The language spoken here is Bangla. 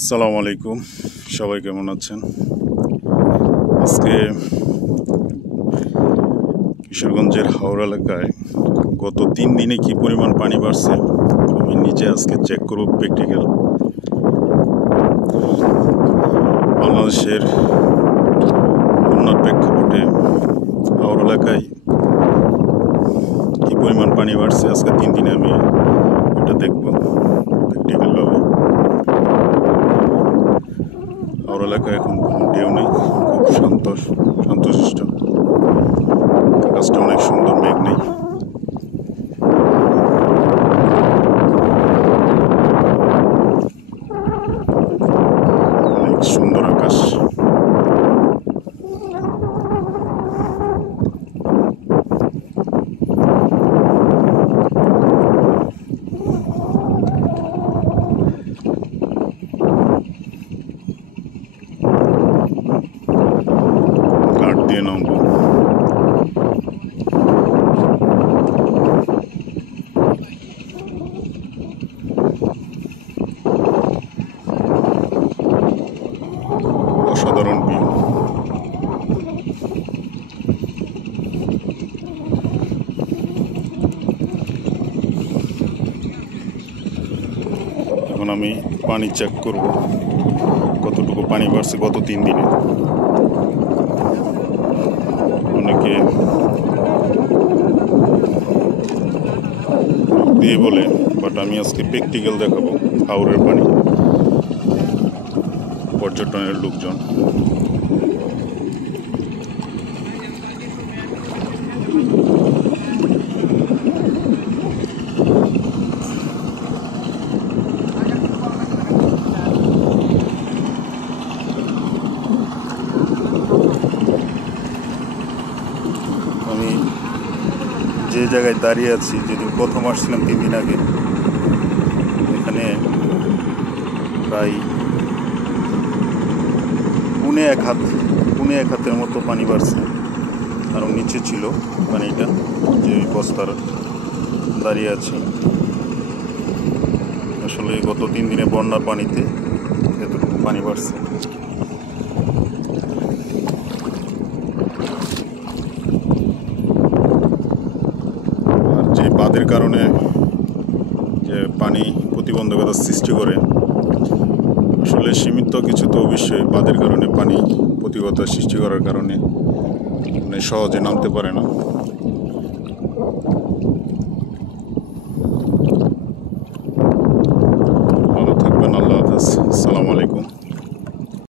আসসালামু আলাইকুম, সবাই কেমন আছেন? আজকে কিশোরগঞ্জের হাওড়া এলাকায় গত 3 দিনে কি পরিমাণ পানি বাড়ছে আমি নিজে আজকে চেক করব প্র্যাকটিক্যাল। বাংলাদেশের বন্যার প্রেক্ষাপটে হাওড়া এলাকায় কি পরিমাণ পানি বাড়ছে আজকে 3 দিনে আমি এটা দেখব প্র্যাকটিক্যালভাবে। হাওড়া এলাকায় এখন কোনো ঢেউ নেই, খুব শান্তশিষ্ট, আকাশটা অনেক সুন্দর, মেঘ নেই। অনেক সুন্দর আকাশ। ঘাট দিয়ে নামবো। অসাধারণ ভিউ। এখন আমি পানি চেক করব কতটুকু পানি বাড়ছে গত 3 দিনে। অনেকে দিয়ে বলে, বাট আমি আজকে প্র্যাকটিক্যাল দেখাবো। হাওরের পানি, পর্যটনের লোকজন। আমি যে জায়গায় দাঁড়িয়ে আছি, যেদিন প্রথম আসছিলাম 3 দিন আগে, এখানে প্রায় পুনে এক হাতের মতো পানি বাড়ছে। আরও নিচে ছিল পানিটা, যে বস্তার দাঁড়িয়ে আছি। আসলে গত 3 দিনে বন্যার পানিতে এতটুকু পানি বাড়ছে। আর যে বাঁধের কারণে যে পানি প্রতিবন্ধকতার সৃষ্টি করে, আসলে সীমিত কিছু তো অবশ্যই বাঁধের কারণে পানি প্রতিবন্ধকতার সৃষ্টি করার কারণে সহজে নামতে পারে না।